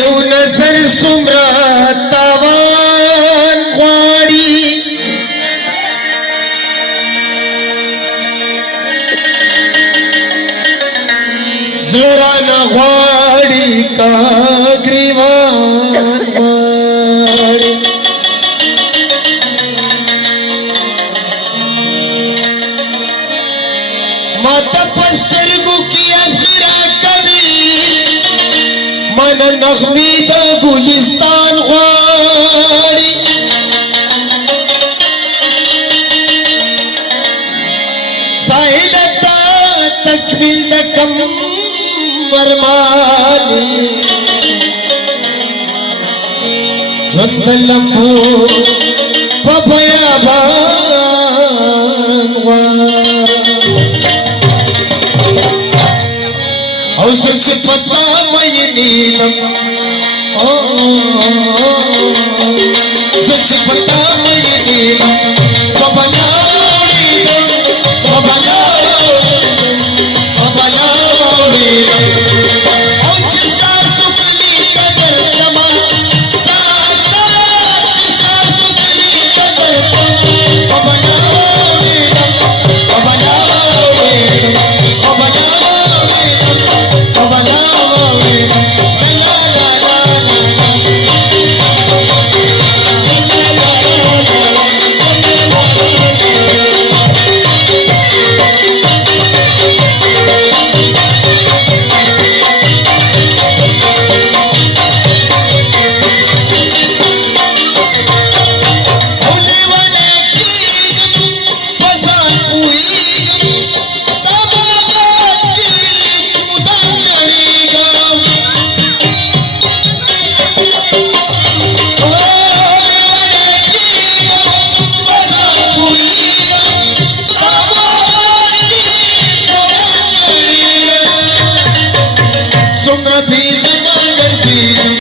یو نظر سمرا تاوان غواړي زران غواړي کا گریوان غواړي ماتا پسترگو کی اخرا کبھی من نغمی دا گلستان غواړي ساحلتا تکمیل دا کم ورمانی جند لمبو پپیابان غواړي او سچ پتا مینی